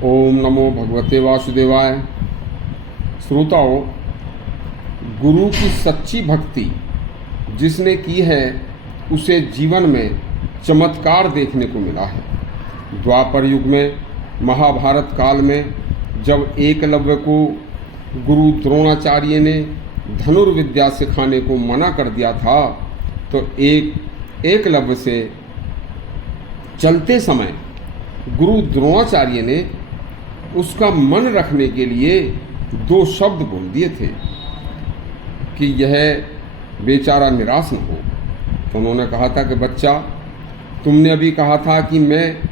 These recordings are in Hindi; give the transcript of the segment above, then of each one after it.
ओम नमो भगवते वासुदेवाय। श्रोताओं, गुरु की सच्ची भक्ति जिसने की है उसे जीवन में चमत्कार देखने को मिला है। द्वापर युग में, महाभारत काल में, जब एकलव्य को गुरु द्रोणाचार्य ने धनुर्विद्या सिखाने को मना कर दिया था, तो एकलव्य से चलते समय गुरु द्रोणाचार्य ने उसका मन रखने के लिए 2 शब्द बोल दिए थे कि यह बेचारा निराश न हो। तो उन्होंने कहा था कि बच्चा, तुमने अभी कहा था कि मैं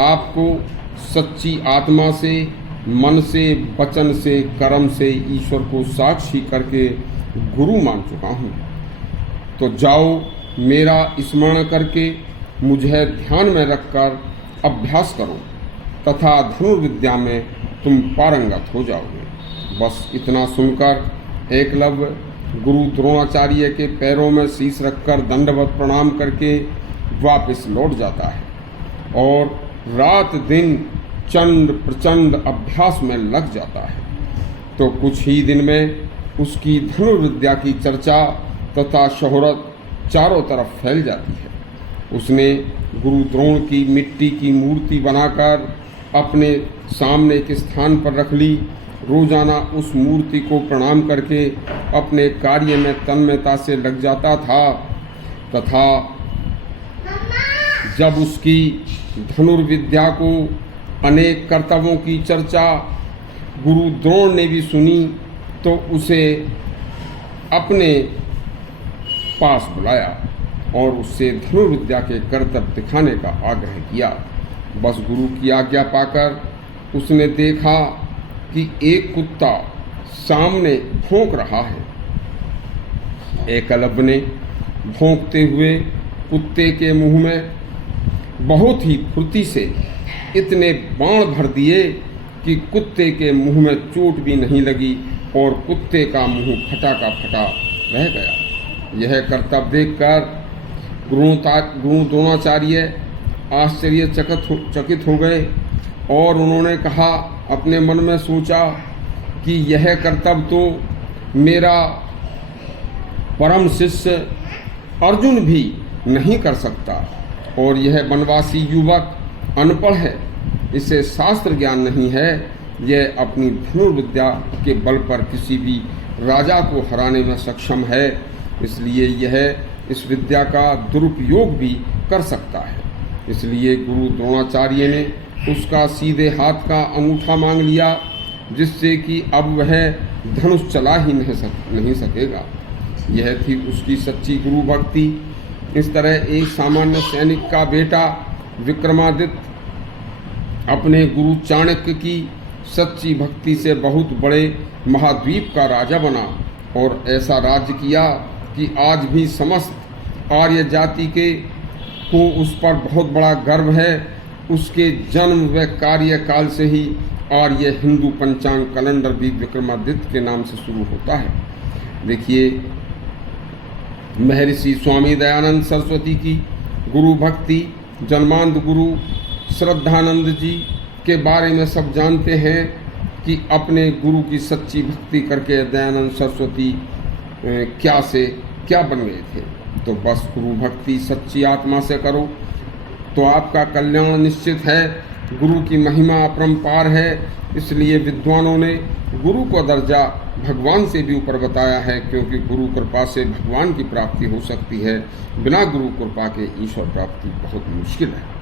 आपको सच्ची आत्मा से, मन से, वचन से, कर्म से ईश्वर को साक्षी करके गुरु मान चुका हूँ। तो जाओ, मेरा स्मरण करके मुझे ध्यान में रखकर अभ्यास करो तथा धनुर्विद्या में तुम पारंगत हो जाओगे। बस इतना सुनकर एकलव्य गुरु द्रोणाचार्य के पैरों में शीश रखकर दंडवत प्रणाम करके वापस लौट जाता है और रात दिन चंड प्रचंड अभ्यास में लग जाता है। तो कुछ ही दिन में उसकी धनुर्विद्या की चर्चा तथा शोहरत चारों तरफ फैल जाती है। उसने गुरु द्रोण की मिट्टी की मूर्ति बनाकर अपने सामने एक स्थान पर रख ली। रोजाना उस मूर्ति को प्रणाम करके अपने कार्य में तन्मयता से लग जाता था तथा जब उसकी धनुर्विद्या को अनेक कर्तव्यों की चर्चा गुरु द्रोण ने भी सुनी, तो उसे अपने पास बुलाया और उससे धनुर्विद्या के कर्तव्य दिखाने का आग्रह किया। बस गुरु की आज्ञा पाकर उसने देखा कि एक कुत्ता सामने भौंक रहा है। एकलव्य ने भौंकते हुए कुत्ते के मुंह में बहुत ही फुर्ती से इतने बाण भर दिए कि कुत्ते के मुंह में चोट भी नहीं लगी और कुत्ते का मुंह फटा का फटा रह गया। यह कर्तव्य देखकर गुरु द्रोणाचार्य आश्चर्यचकित हो गए और उन्होंने कहा, अपने मन में सोचा कि यह कर्तव्य तो मेरा परम शिष्य अर्जुन भी नहीं कर सकता और यह वनवासी युवक अनपढ़ है, इसे शास्त्र ज्ञान नहीं है, यह अपनी धनुर्विद्या के बल पर किसी भी राजा को हराने में सक्षम है, इसलिए यह इस विद्या का दुरुपयोग भी कर सकता है। इसलिए गुरु द्रोणाचार्य ने उसका सीधे हाथ का अंगूठा मांग लिया, जिससे कि अब वह धनुष चला ही नहीं सकेगा। यह थी उसकी सच्ची गुरु भक्ति। इस तरह एक सामान्य सैनिक का बेटा विक्रमादित्य अपने गुरु चाणक्य की सच्ची भक्ति से बहुत बड़े महाद्वीप का राजा बना और ऐसा राज्य किया कि आज भी समस्त आर्य जाति को उस पर बहुत बड़ा गर्व है। उसके जन्म व कार्यकाल से ही आर्य हिंदू पंचांग कैलेंडर भी विक्रमादित्य के नाम से शुरू होता है। देखिए, महर्षि स्वामी दयानंद सरस्वती की गुरु भक्ति, जन्मांध गुरु श्रद्धानंद जी के बारे में सब जानते हैं कि अपने गुरु की सच्ची भक्ति करके दयानंद सरस्वती क्या से क्या बन गए थे। तो बस गुरु भक्ति सच्ची आत्मा से करो तो आपका कल्याण निश्चित है। गुरु की महिमा अपरंपार है, इसलिए विद्वानों ने गुरु को दर्जा भगवान से भी ऊपर बताया है, क्योंकि गुरु कृपा से भगवान की प्राप्ति हो सकती है। बिना गुरु कृपा के ईश्वर प्राप्ति बहुत मुश्किल है।